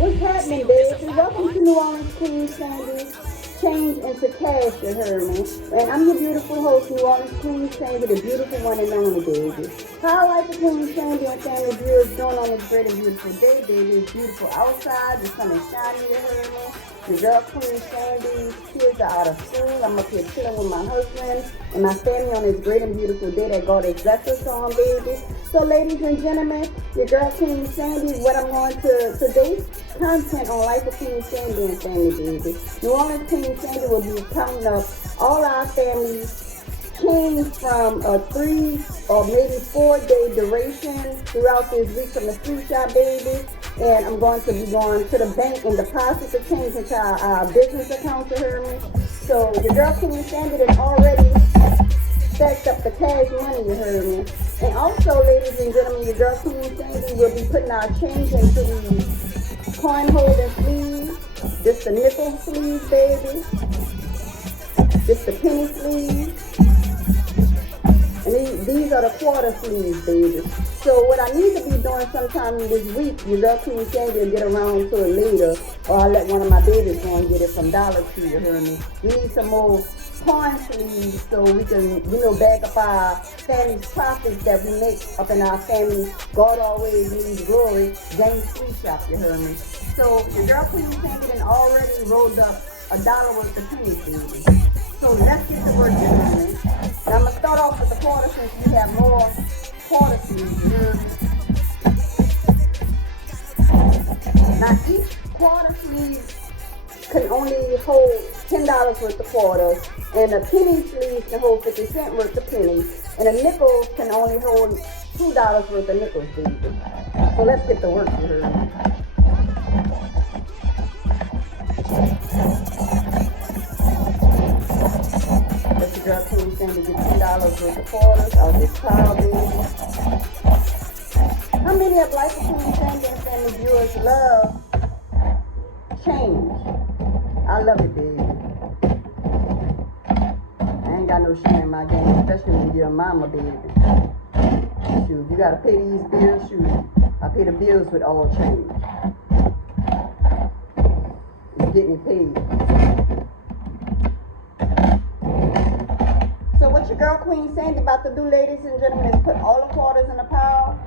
What's happening, baby? Welcome to New Orleans Queen Sandy. Change into cash, you heard me. And I'm your beautiful host, New Orleans Queen Sandy, the beautiful one and only, baby. How I like the Queen Sandy and family viewers doing on this great and beautiful day, baby. It's beautiful outside. The sun is shining, you heard me. The girl Queen Sandy, kids are out of school. I'm up here chilling with my husband and my family on this great and beautiful day that God has blessed us on, baby. So, ladies and gentlemen, your girl Queen Sandy, what I'm going to today's content on Life of Queen Sandy and Family, baby. New Orleans Queen Sandy will be counting up all our families changed from a 3 or maybe 4 day duration throughout this week from the street shop, baby. And I'm going to be going to the bank and deposit the change into our business account, you heard me? So your girl Queen Sandy has already stacked up the cash money, you heard me? And also, ladies and gentlemen, your girl Queen Sandy will be putting our change into these coin holding sleeves. Just the nickel sleeves, baby. Just the penny sleeves. And these are the quarter sleeves, baby. So what I need to be doing sometime this week, your girl Queen Sandy will get around to it later, or I'll let one of my babies go and get it from Dollar Tree, you heard me? We need some more coin sleeves so we can, bag up our family's profits that we make up in our family. God always needs glory. James Sweet Shop, you heard me? So your girl Queen Sandy already rolled up $1 worth of penny sleeves. So let's get to work, you heard me? And I'm going to start off with the quarter since we have more quarter sleeves, you heard me? Now each quarter sleeve can only hold $10 worth of quarters, and a penny sleeve can hold 50 cents worth of pennies, and a nickel can only hold $2 worth of nickels, baby. So let's get to work, you heard me? Let your girl Queen Sandy get $10 worth of quarters out of this pile, baby. How many of Life of Queen Sandy and family viewers love change? I love it, baby. I ain't got no shame in my game, especially when you're a mama, baby. Shoot, you gotta pay these bills, shoot. I pay the bills with all change. It's getting paid. So what your girl Queen Sandy about to do, ladies and gentlemen, is put all the quarters in a pile.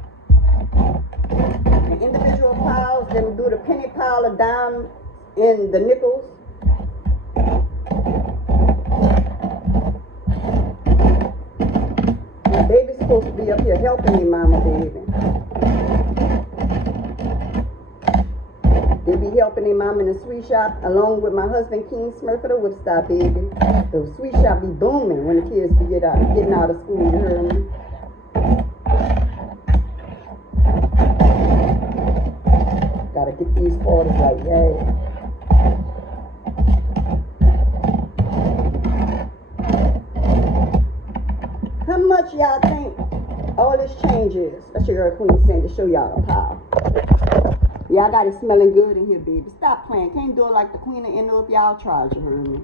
The individual piles, then do the penny pile of dime in the nickels. My baby's supposed to be up here helping me, mama, baby. They be helping their mom in the sweet shop along with my husband, King Smurf of the Whipstop, baby. The sweet shop be booming when the kids be getting out of school, you heard me? Gotta get these quarters like, yeah. How much y'all think all this change is? That's your girl Queen Sandy, show y'all a pile. Y'all got it smelling good in here, baby. Stop playing. Can't do it like the Queen of Endo if y'all tried, you heard me?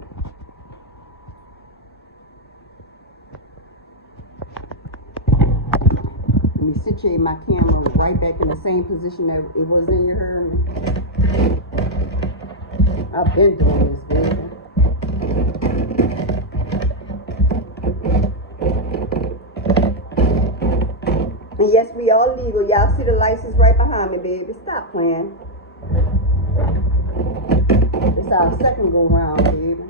Let me situate my camera right back in the same position that it was in, you heard me? I've been doing this, baby. And yes, we all legal. Y'all see the license right behind me, baby. Stop playing. It's our second go round, baby.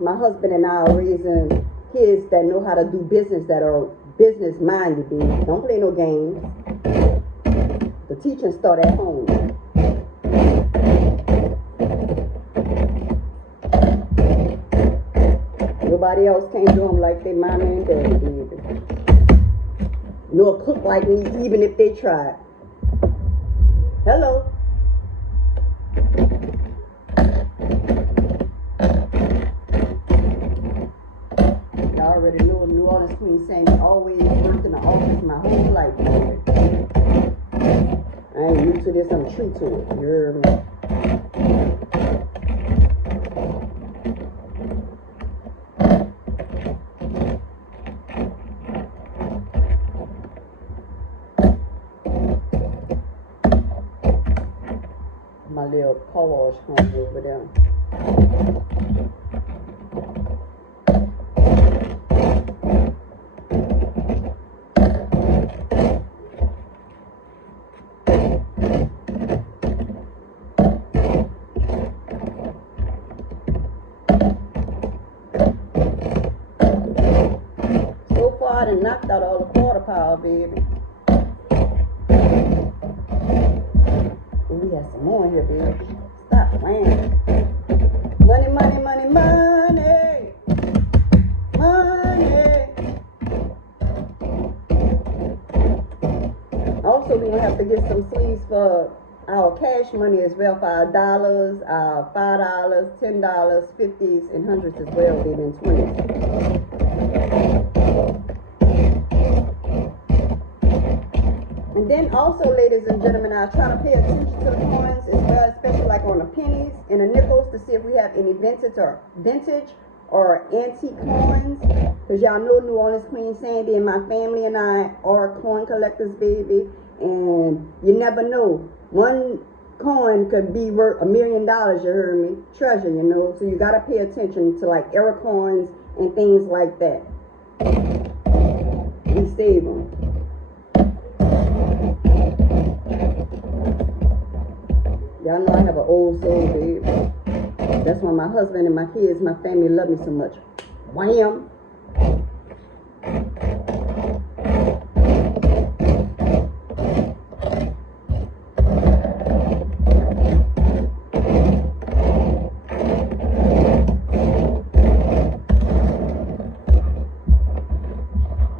My husband and I are raising kids that know how to do business, that are business minded, baby. Don't play no games. The teaching start at home. Nobody else can't do them like they mama and daddy did. Nor cook like me, even if they tried. Hello. I already know New Orleans Queen Sandy always worked in the office my whole life. I ain't new to this, I'm true to it. You heard me? my little car wash company over there. So far, I done knocked out all the quarter power, baby. We got some more in here, baby. Stop playing. Money, money, money, money. Money. Also, we're going to have to get some sleeves for our cash money as well, for our dollars, our $5, $10, 50s, and 100s as well, baby, and 20s. And then also, ladies and gentlemen, I try to pay attention to the coins as well, especially like on the pennies and the nickels, to see if we have any vintage or antique coins. Because y'all know New Orleans Queen Sandy and my family and I are coin collectors, baby. And you never know. One coin could be worth $1 million, you heard me? Treasure, you know. So you got to pay attention to like era coins and things like that. We save them. Y'all know I have an old soul, baby. That's why my husband and my kids, my family love me so much. Wham!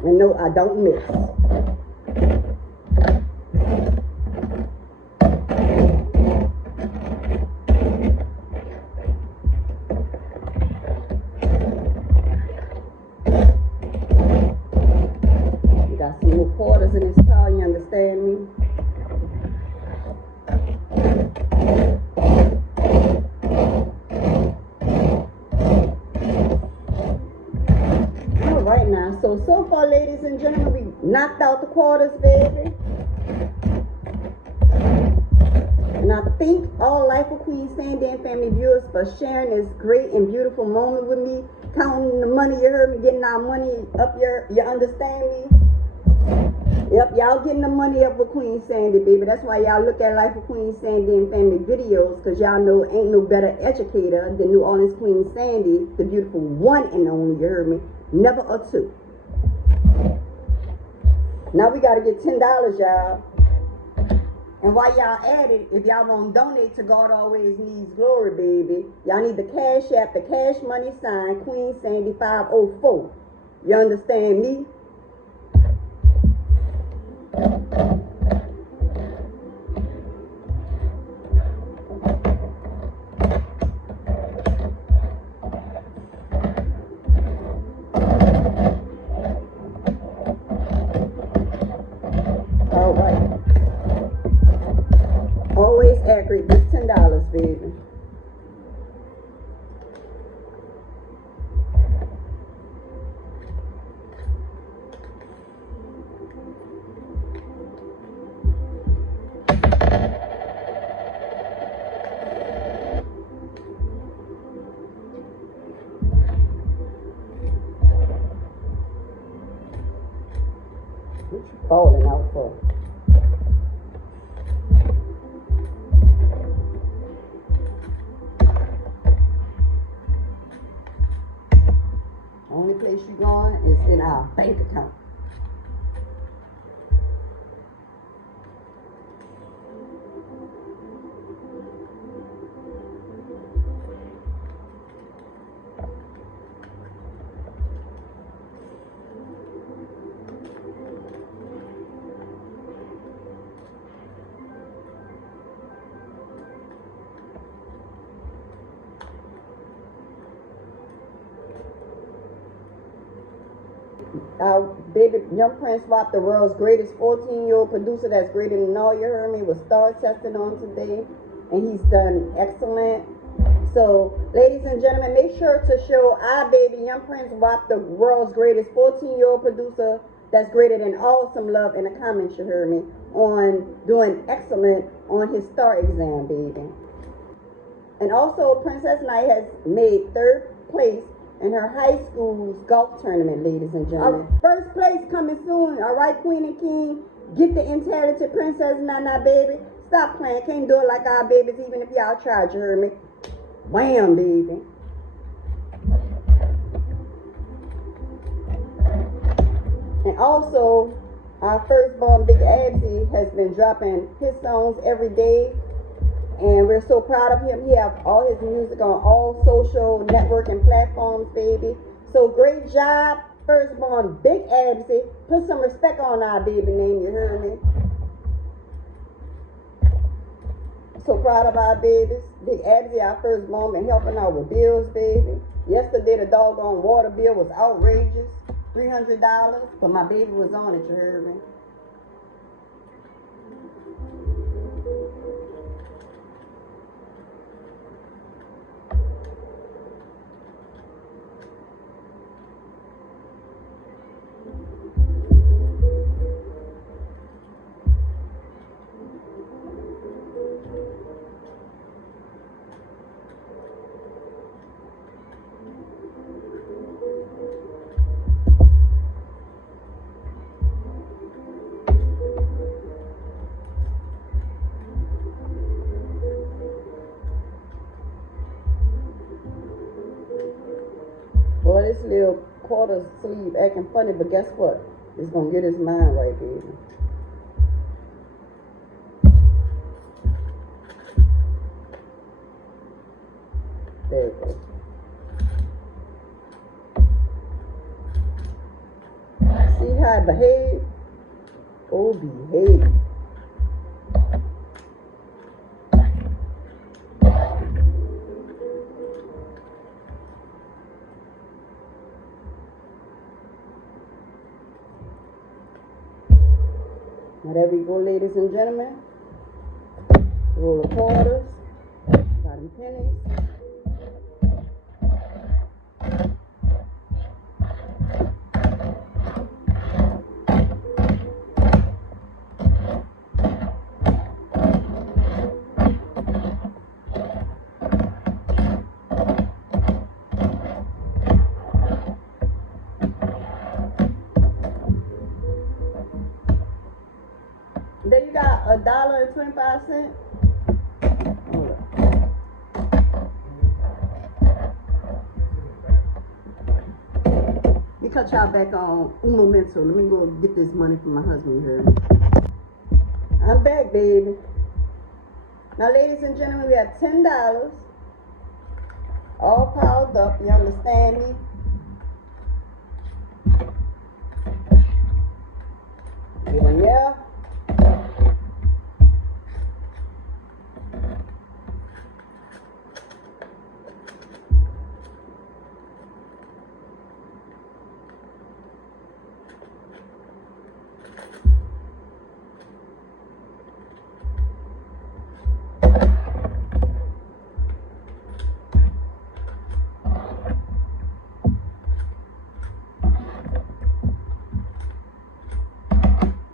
And no, I don't miss. Quarters in this car, you understand me? All right now, so far, ladies and gentlemen, we knocked out the quarters, baby. And I thank all Life of Queen Sandy and family viewers for sharing this great and beautiful moment with me, counting the money, you heard me, getting our money up here, you understand me? Yep, y'all getting the money up with Queen Sandy, baby. That's why y'all look at Life of Queen Sandy and family videos, because y'all know ain't no better educator than New Orleans Queen Sandy, the beautiful one and only, you heard me? Never a two. Now we got to get $10, y'all. And while y'all at it, if y'all want to donate to God Always Needs Glory, baby, y'all need the Cash App, the Cash Money sign, Queen Sandy 504. You understand me? All right. Always accurate. Just $10, baby. What you falling out for? Only place you going is in our bank account. Our baby Young Prince Wap, the world's greatest 14-year-old producer that's greater than all, you heard me, was star tested on today, and he's done excellent. So, ladies and gentlemen, make sure to show our baby Young Prince Wap, the world's greatest 14-year-old producer that's greater than all, some love in the comments, you heard me, on doing excellent on his star exam, baby. And also, Princess Knight has made 3rd place in her high school's golf tournament, ladies and gentlemen. First place coming soon. All right, Queen and King. Get the inherited Princess Nana, baby. Stop playing. Can't do it like our babies, even if y'all tried. You heard me? Wham, baby. And also, our firstborn, Big Absy, has been dropping his songs every day. And we're so proud of him. He has all his music on all social networking platforms, baby. So great job, firstborn, Big Absy. Put some respect on our baby name, you heard me? So proud of our babies. Big Absy, our firstborn, been helping out with bills, baby. Yesterday, the doggone water bill was outrageous. $300, but my baby was on it, you heard me? Boy, this little quarter sleeve acting funny, but guess what? It's gonna get his mind right, baby. There it goes. See how I behave? Oh, behave. Now there we go, ladies and gentlemen. Roll of quarters, bottom pennies. Then you got $1.25. You cut y'all back on un momento. Let me go get this money from my husband here. I'm back, baby. Now, ladies and gentlemen, we have $10 all piled up. You understand me? Get in there.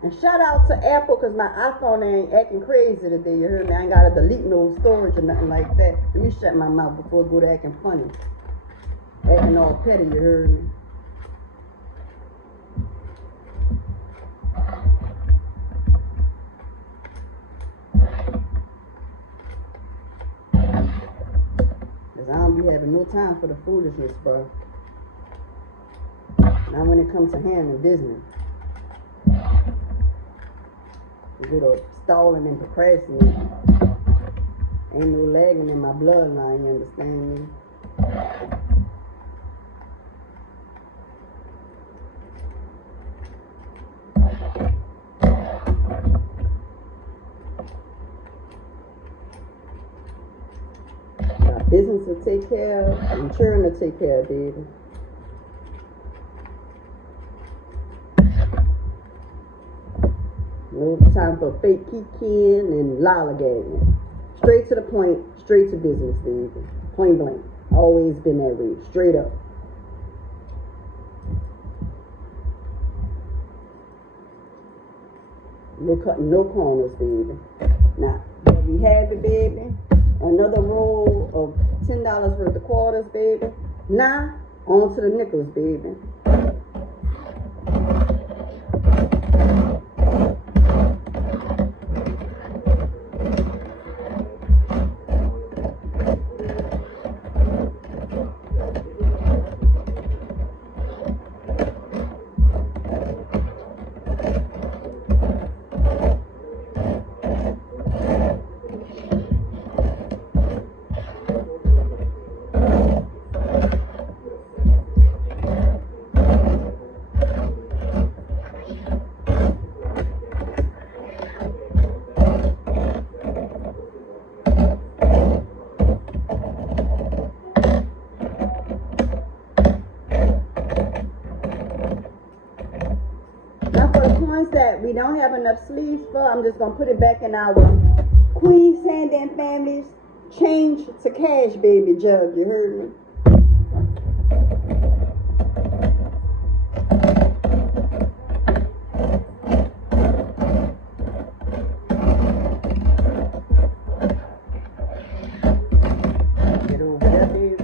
And shout out to Apple, because my iPhone ain't acting crazy today, you heard me? I ain't got to delete no storage or nothing like that. Let me shut my mouth before I go to acting funny. Acting all petty, you heard me? Because I don't be having no time for the foolishness, bro. Now when it comes to handling business. Little stalling and procrastinating. Ain't no lagging in my bloodline, you understand me? Got business to take care of, and children to take care of, baby. No time for fake kikiing and lollygagging. Straight to the point, straight to business, baby. Point blank. Always been that way. Straight up. No cutting, no corners, baby. Now, there we have it, baby. Another roll of $10 worth of quarters, baby. Now, on to the nickels, baby. That we don't have enough sleeves for, I'm just gonna put it back in our Queen Sandan Family's change to cash baby jug. You heard me? Get over there, baby.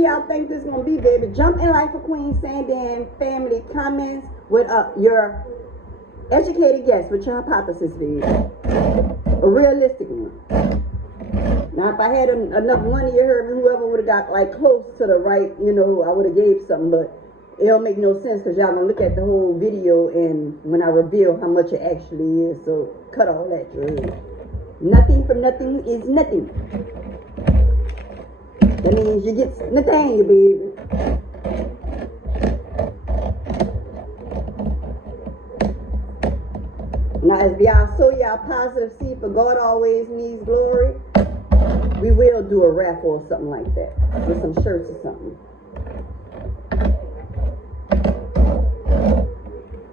Y'all think this is gonna be, baby? Jump in Life of Queen Sandan Family comments with your educated guess, with your hypothesis, baby. A realistic one. Now, if I had enough money, you heard me, whoever would have got like close to the right, you know, I would have gave something, but it don't make no sense because y'all gonna look at the whole video and when I reveal how much it actually is, so cut all that, baby. Nothing from nothing is nothing. That means you get Nathaniel, baby. Now, as y'all sow y'all positive seed for God always needs glory, we will do a raffle or something like that with some shirts or something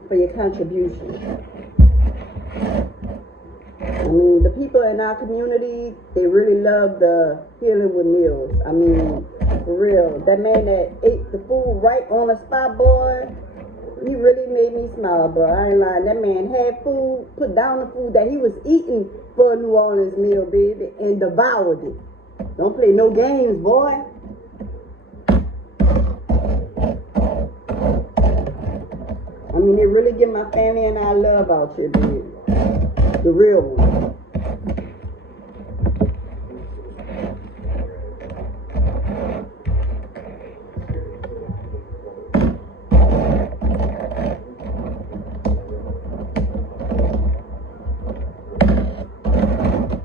for your contribution. I mean, the people in our community, they really love the Healing with Meals. I mean, for real. That man that ate the food right on the spot, boy, he really made me smile, bro. I ain't lying. That man had food, put down the food that he was eating for a New Orleans meal, baby, and devoured it. Don't play no games, boy. I mean, it really get my family and I love out here, baby. The real one.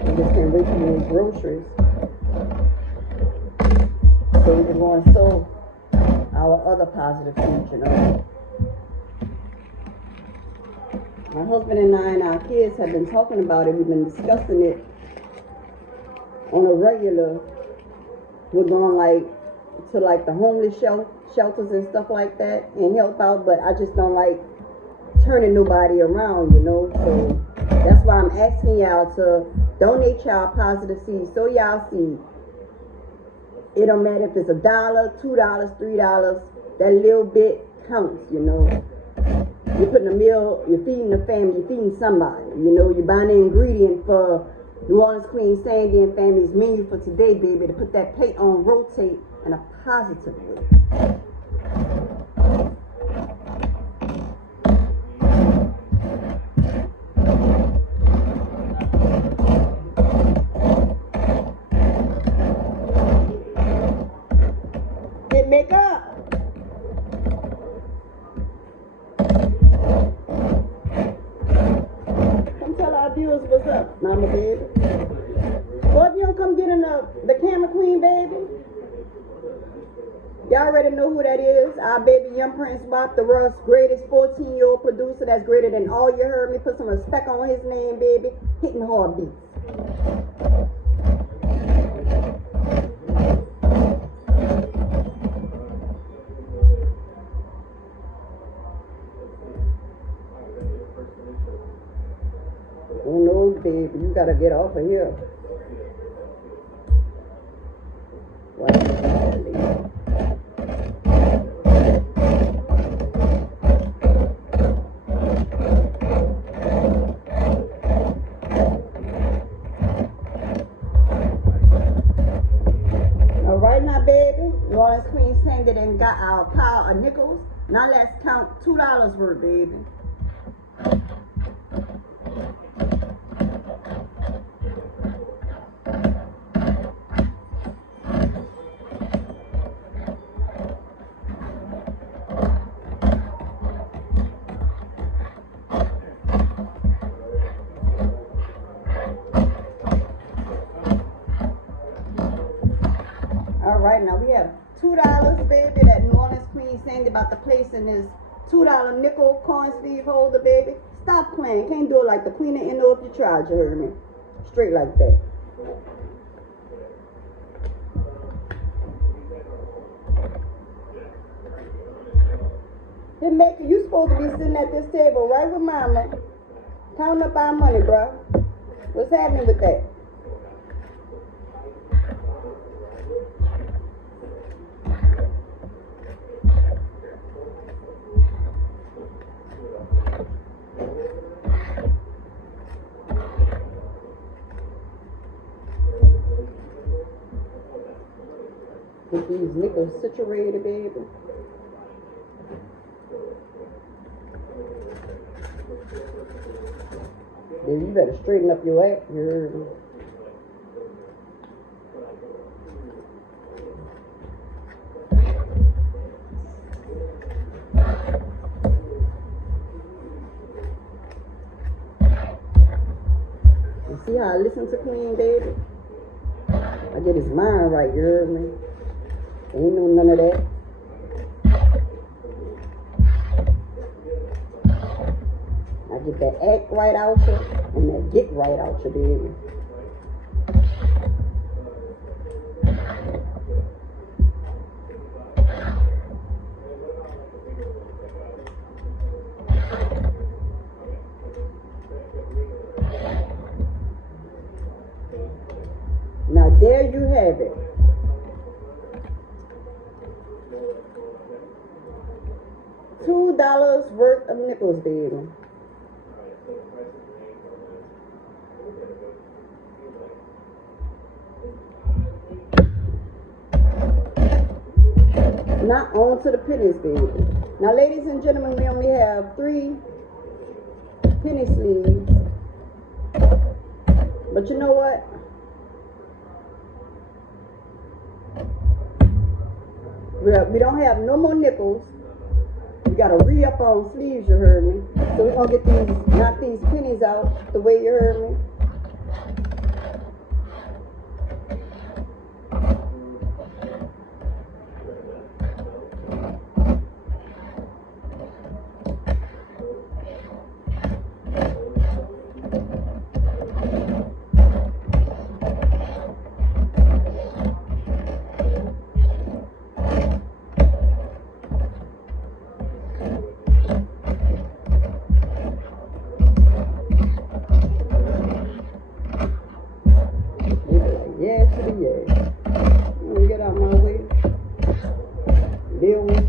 I just can't wait for these groceries. So we can go and sow our other positive seeds, you know. My husband and I and our kids have been talking about it. We've been discussing it on a regular. We're going to the homeless shelters and stuff like that and help out, but I just don't like turning nobody around, you know. So that's why I'm asking y'all to donate y'all positive seeds. So y'all see, it don't matter if it's $1, $2, $3, that little bit counts, you know. You're putting a meal, you're feeding the family, you're feeding somebody. You know, you're buying the ingredient for New Orleans Queen Sandan Family's menu for today, baby, to put that plate on rotate in a positive way. Get makeup. Viewers, what's up, mama baby? Boy, if you don't come get in the camera queen, baby, y'all already know who that is. Our baby Young Prince Wop, the world's greatest 14-year-old producer that's greater than all you heard me. Put some respect on his name, baby. Hitting hard beats. You gotta get off of here. All right now, baby. New Orleans Queen saying that they got our pile of nickels. Now let's count $2 worth, baby. All right, now we have $2, baby, that New Orleans Queen saying about the place in this $2 nickel coin sleeve holder, baby. Stop playing. Can't do it like the Queen of Indo if you tried, you heard me? Straight like that. Then Maker, you supposed to be sitting at this table right with Mama, counting up our money, bro. What's happening with that? Get these nickels situated, baby. Then you better straighten up your act. You heard me? You see how I listen to Queen, baby? I get his mind right, you heard me? Ain't no none of that. I get that act right out you and that get right out you, baby. Now there you have it. $2 worth of nickels, baby. Now on to the pennies, baby. Now, ladies and gentlemen, we only have 3 penny sleeves. But you know what? We don't have no more nickels. We gotta re-up on sleeves, you heard me. So we're gonna get these, knock these pennies out the way you heard me. Yeah to the yeah. Get out my way. Deal with.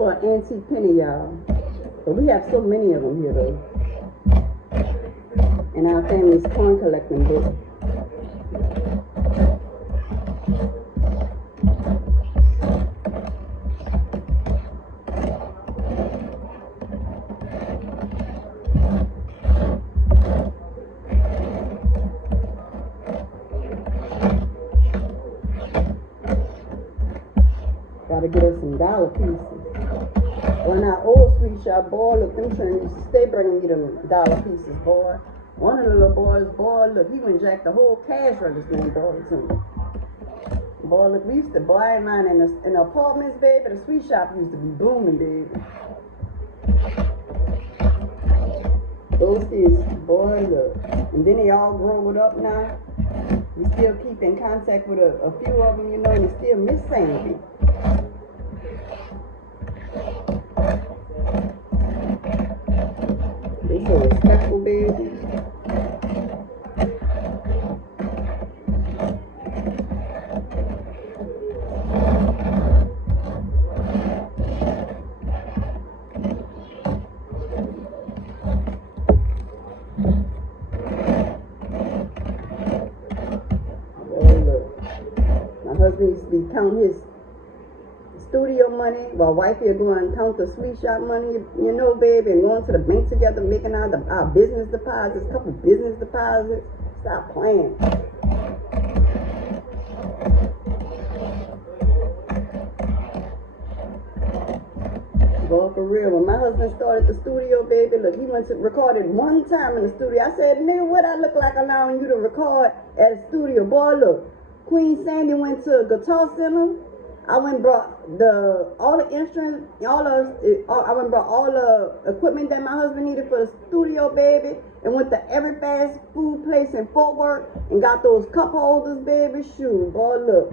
for an antique penny, y'all. But we have so many of them here, though. In our family's coin collecting book. Gotta get us some dollar pieces. When our old sweet shop, boy, look, them children used to stay bringing me them dollar pieces, boy. One of the little boys, boy, look, he went and jacked the whole cash register and brought it to me. Boy, look, we used to buy in line in the apartments, baby. The sweet shop used to be booming, baby. Those kids, boy, look. And then they all grown up now. We still keep in contact with a few of them, you know, and they still miss Sandy. They so respectful, baby. Husband used to be counting his studio money while wifey would go and count the sweet shop money, you know, baby, and going to the bank together, making our business deposits, couple business deposits. Stop playing. Boy, for real, when my husband started the studio, baby, look, he went to recorded one time in the studio. I said, nigga, what I look like allowing you to record at a studio? Boy, look. Queen Sandy went to a Guitar Center. I went and brought all the instruments, I went and brought all the equipment that my husband needed for the studio, baby, and went to every fast food place in Fort Worth and got those cup holders, baby. Shoot, boy, look.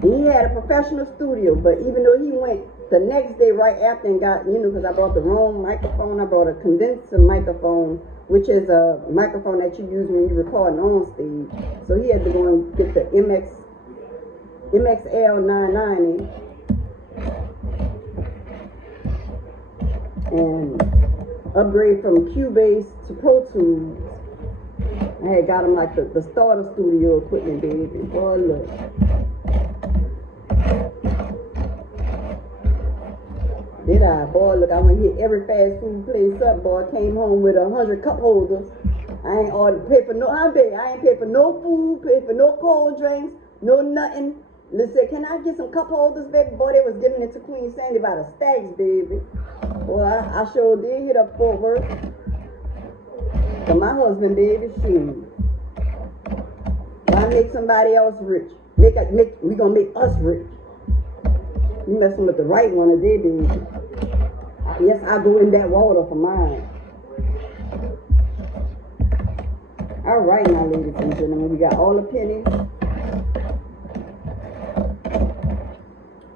He had a professional studio, but even though he went the next day right after and got, you know, because I brought the wrong microphone, I brought a condenser microphone, which is a microphone that you use when you're recording on stage. So he had to go and get the MXL 990 and upgrade from Cubase to Pro Tools. I had got him like the starter studio equipment, baby. Boy, look. Did I? Boy, look, I went and hit every fast food place up, boy. Came home with 100 cup holders. I ain't pay for no, I ain't pay for no food, pay for no cold drinks, no nothing. They said, can I get some cup holders, baby? Boy, they was giving it to Queen Sandy by the stacks, baby. Boy, I sure did hit up Fort Worth. For my husband, baby, shoot. Why make somebody else rich? We gonna make us rich. You messing with the right one today, baby. Yes, I go in that water for mine. All right, now, ladies and gentlemen, we got all the pennies.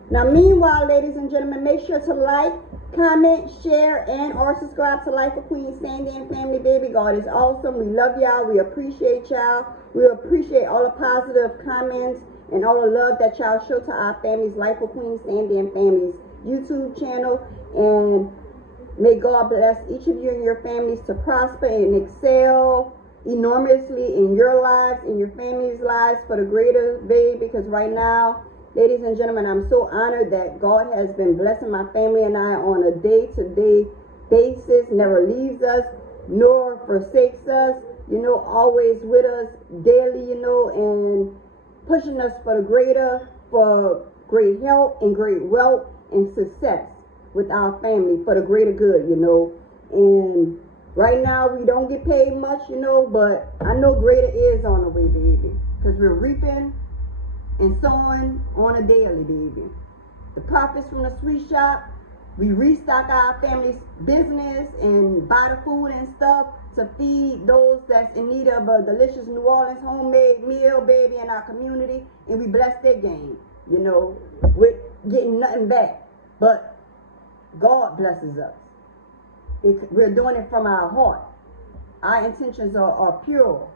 Now, meanwhile, ladies and gentlemen, make sure to like, comment, share, and or subscribe to Life of Queen Sandy and Family, baby. God is awesome. We love y'all. We appreciate y'all. We appreciate all the positive comments and all the love that y'all show to our families, Life of Queen Sandy and Family's YouTube channel. And may God bless each of you and your families to prosper and excel enormously in your lives, in your family's lives for the greater, babe. Because right now, ladies and gentlemen, I'm so honored that God has been blessing my family and I on a day-to-day basis, never leaves us nor forsakes us, you know, always with us daily, you know, and pushing us for the greater, for great health and great wealth and success with our family for the greater good, you know. And right now we don't get paid much, you know, but I know greater is on the way, baby, because we're reaping and sowing on a daily, baby. The profits from the sweet shop, we restock our family's business and buy the food and stuff to feed those that's in need of a delicious New Orleans homemade meal, baby, in our community, and we bless their game, you know, with getting nothing back. But God blesses us. We're doing it from our heart. Our intentions are pure.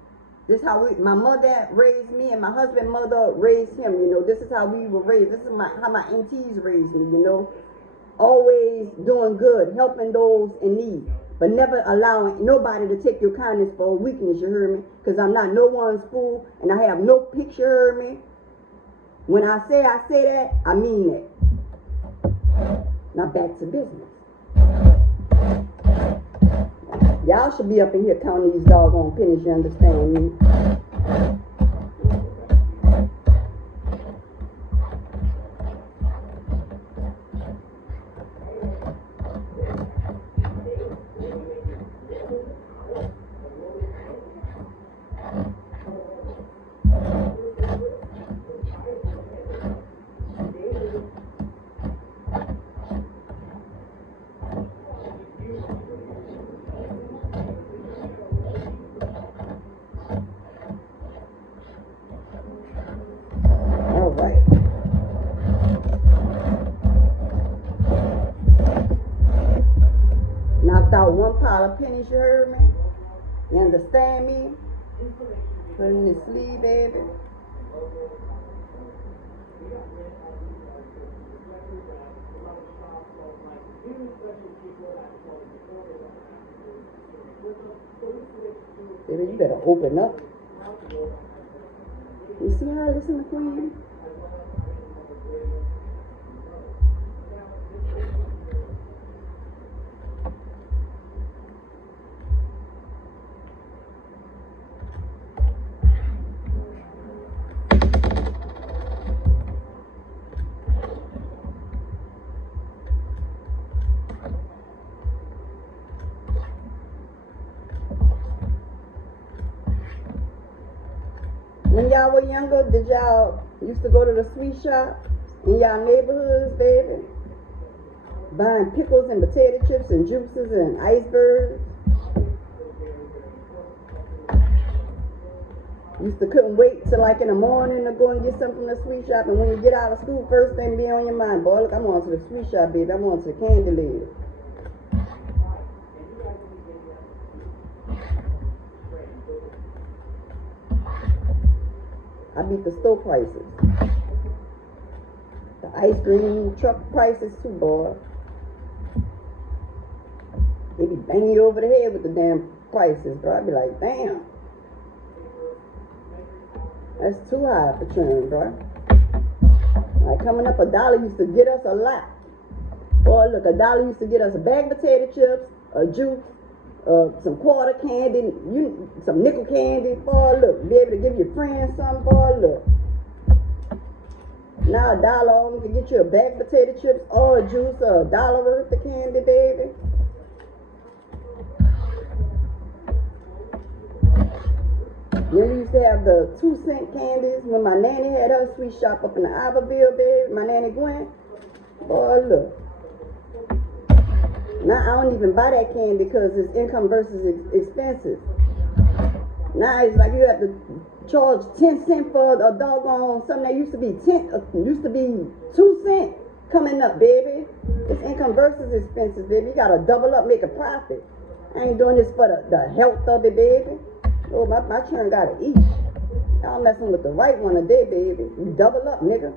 This is how my mother raised me, and my husband's mother raised him. You know, this is how we were raised. This is how my aunties raised me. You know, always doing good, helping those in need, but never allowing nobody to take your kindness for a weakness. You heard me? Because I'm not no one's fool, and I have no picture. You heard me? When I say that, I mean it. Now back to business. Y'all should be up in here counting these doggone pennies, you understand me? One pile of pennies, you heard me? You understand me? Put it in the sleeve, baby. Baby, you better open up. You see how I listen to Queen? When y'all were younger, did y'all used to go to the sweet shop in y'all neighborhoods, baby? Buying pickles and potato chips and juices and icebergs. Used to couldn't wait till like in the morning to go and get something from the sweet shop. And when you get out of school, first thing be on your mind, boy, look, I'm going to the sweet shop, baby. I'm going to the candy lady. I beat the store prices. The ice cream truck prices too, boy. They be banging you over the head with the damn prices, bro. I be like, damn. That's too high for churn, bro. Like coming up, $1 used to get us a lot. Boy, look, $1 used to get us a bag of potato chips, a juice, some quarter candy, some nickel candy. Boy, look, be able to give your friends something. Boy, look. Now $1 only can get you a bag of potato chips or a juice or $1 worth of candy, baby. Then we used to have the 2-cent candies when my nanny had her sweet shop up in the Iberville, baby. My nanny Gwen. Boy, look. Now I don't even buy that candy because it's income versus expenses. Now it's like you have to charge 10 cents for a doggone something that used to be 2 cents coming up, baby. It's income versus expenses, baby. You gotta double up, make a profit. I ain't doing this for the health of it, baby. Oh, my children gotta eat. Y'all messing with the right one today, baby. You double up, nigga.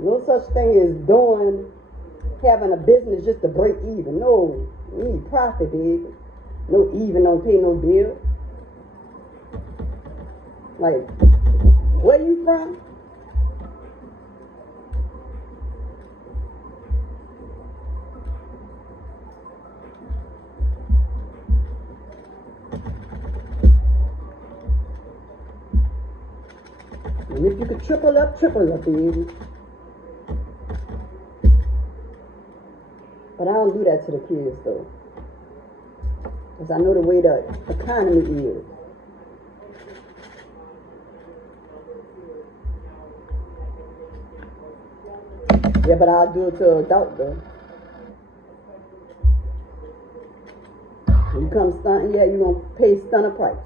No such thing as having a business just to break even. No, you need profit, baby. No even, don't pay no bill. Like, where you from? And if you could triple up, baby. But I don't do that to the kids, though. Because I know the way the economy is. Yeah, but I'll do it to an adult, though. When you come stunting, yeah, you're going to pay stunner price.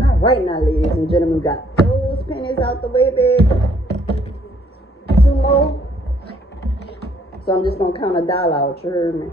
All right now, ladies and gentlemen, we got those pennies out the way, baby. 2 more. So I'm just gonna count $1 out, you heard me?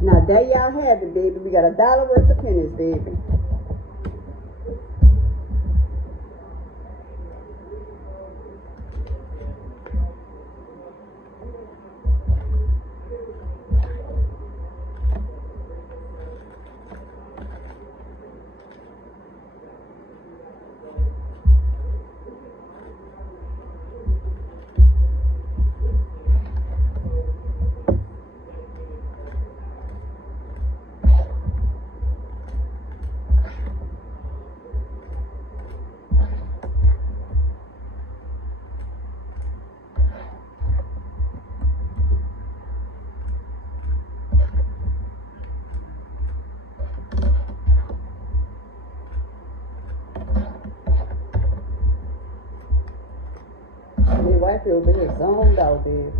Now there y'all have it, baby. We got $1 worth of pennies, baby. Your wife over here zoned out, baby.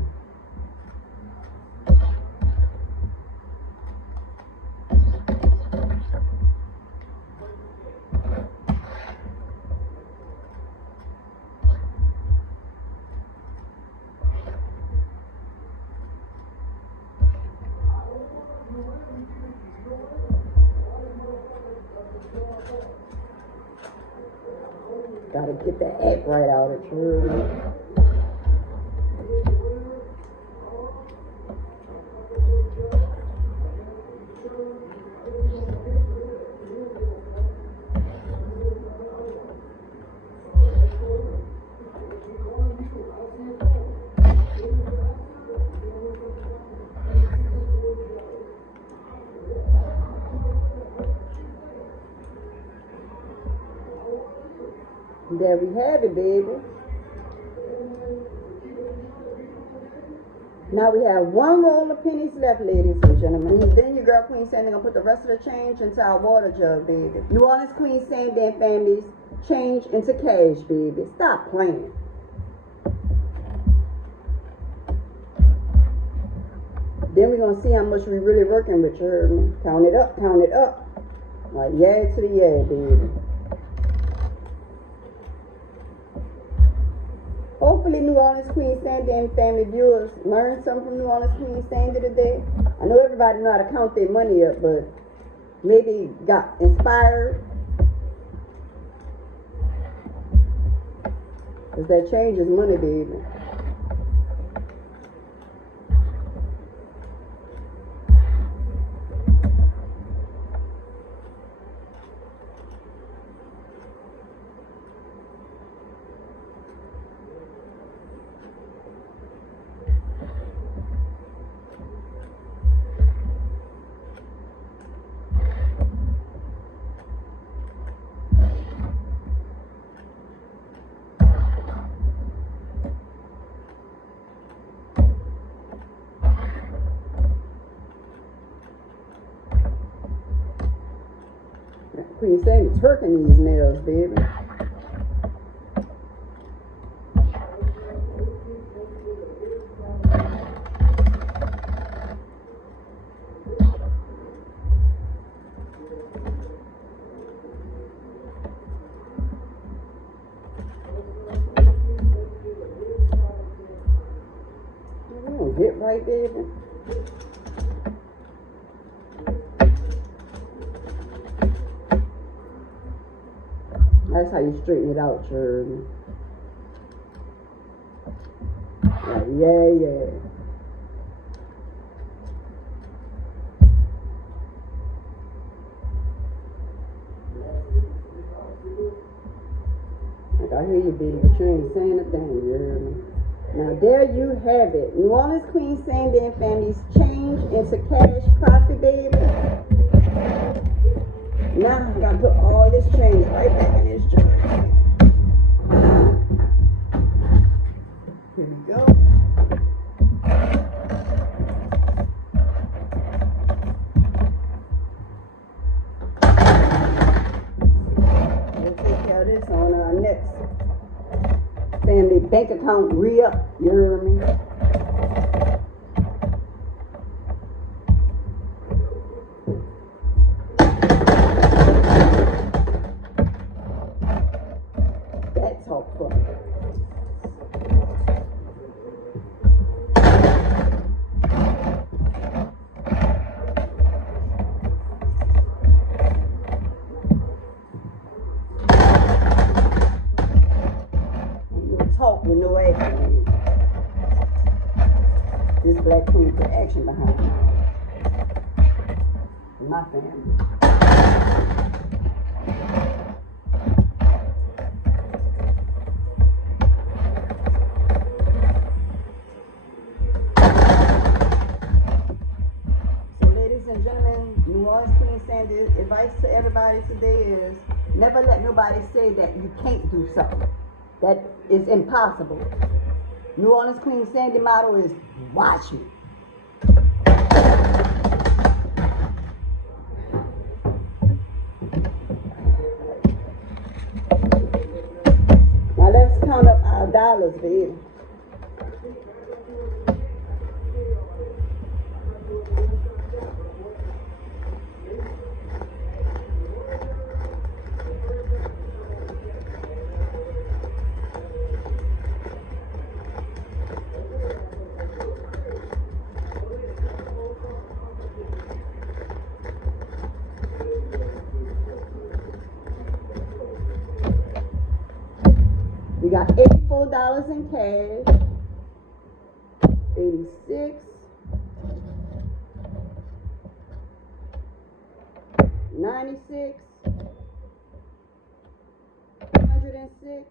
Gotta get that act right out of you. There we have it, baby. Now we have 1 roll of pennies left, ladies and gentlemen. And then your girl Queen Sandy gonna put the rest of the change into our water jug, baby. New Orleans Queen Sandy and families change into cash, baby. Stop playing. Then we're gonna see how much we really working with, you heard me? Count it up, count it up. Like yeah to the yeah, baby. Hopefully New Orleans Queen Sandy and family viewers learned something from New Orleans Queen Sandy today. I know everybody know how to count their money up, but maybe got inspired. Because that change is money, baby. Queen Sandy twerking these nails, baby. Get right, baby. That's how you straighten it out, children. Yeah. I hear you, baby, but you ain't saying a thing, you hear me? Now, there you have it. New Orleans Queen Sandy and family's change into cash profit, baby. Now, I gotta put all this change right back in this jar. Here we go. We'll take care of this on our next family bank account re-up, you hear me? That's all fun. Talk with no action. This black queen put action behind it. My family. So, ladies and gentlemen, New Orleans Queen Sandy, advice to everybody today is never let nobody say that you can't do something. That is impossible. New Orleans Queen Sandy motto is watch me. Now let's count up our dollars, baby. We got $84 in cash, 86, 96, 106,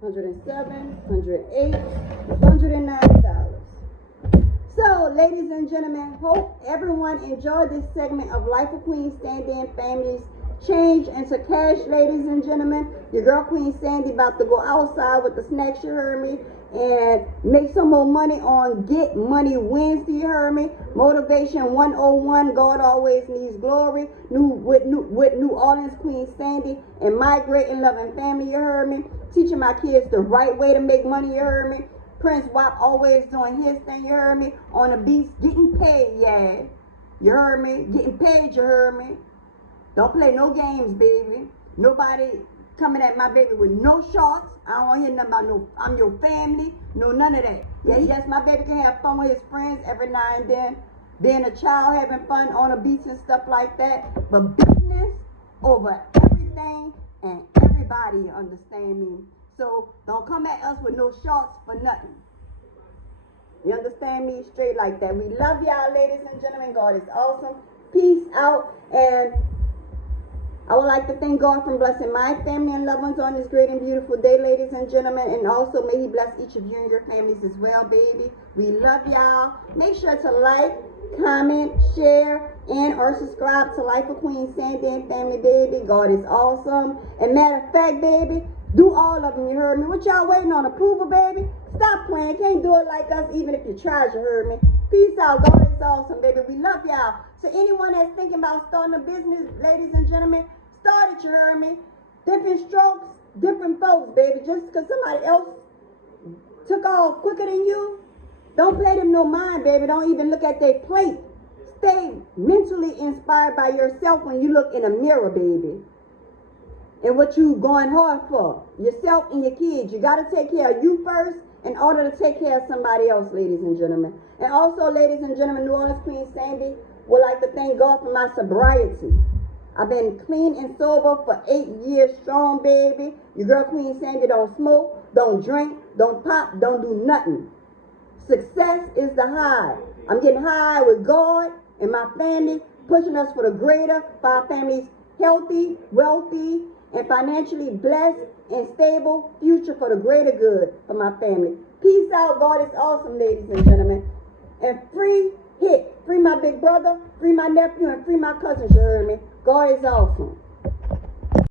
107, 108, $109. So, ladies and gentlemen, hope everyone enjoyed this segment of Life of Queen Sandy and Family's change into cash, ladies and gentlemen. Your girl Queen Sandy about to go outside with the snacks, you heard me, and make some more money on Get Money Wednesday, you heard me. Motivation 101, God always needs glory. With New Orleans Queen Sandy and my great and loving family, you heard me. Teaching my kids the right way to make money, you heard me. Prince Wap always doing his thing, you heard me. On the beats, getting paid, yeah. You heard me? Getting paid, you heard me. Don't play no games, baby. Nobody coming at my baby with no shorts. I don't want to hear nothing about no, I'm your family. No, none of that. Yeah, yes, my baby can have fun with his friends every now and then. Being a child, having fun on the beach and stuff like that. But business over everything and everybody, you understand me? So don't come at us with no shorts for nothing. You understand me? Straight like that. We love y'all, ladies and gentlemen. God is awesome. Peace out. And I would like to thank God for blessing my family and loved ones on this great and beautiful day, ladies and gentlemen. And also may He bless each of you and your families as well, baby. We love y'all. Make sure to like, comment, share, and or subscribe to Life of Queen Sandy and Family, baby. God is awesome. And matter of fact, baby, do all of them, you heard me. What y'all waiting on? Approval, baby? Stop playing. Can't do it like us even if you try, you heard me. Peace out. God is awesome, baby. We love y'all. So anyone that's thinking about starting a business, ladies and gentlemen, start it, you heard me. Different strokes, different folks, baby. Just because somebody else took off quicker than you, don't play them no mind, baby. Don't even look at their plate. Stay mentally inspired by yourself when you look in a mirror, baby. and what you going hard for. Yourself and your kids. You got to take care of you first in order to take care of somebody else, ladies and gentlemen. And also, ladies and gentlemen, New Orleans Queen Sandy would like to thank God for my sobriety. I've been clean and sober for 8 years strong, baby. Your girl Queen Sandy don't smoke, don't drink, don't pop, don't do nothing. Success is the high. I'm getting high with God and my family, pushing us for the greater, for our families healthy, wealthy, and financially blessed and stable future for the greater good for my family. Peace out. God is awesome, ladies and gentlemen. And free my big brother, free my nephew, and free my cousins, you heard me. God is awesome.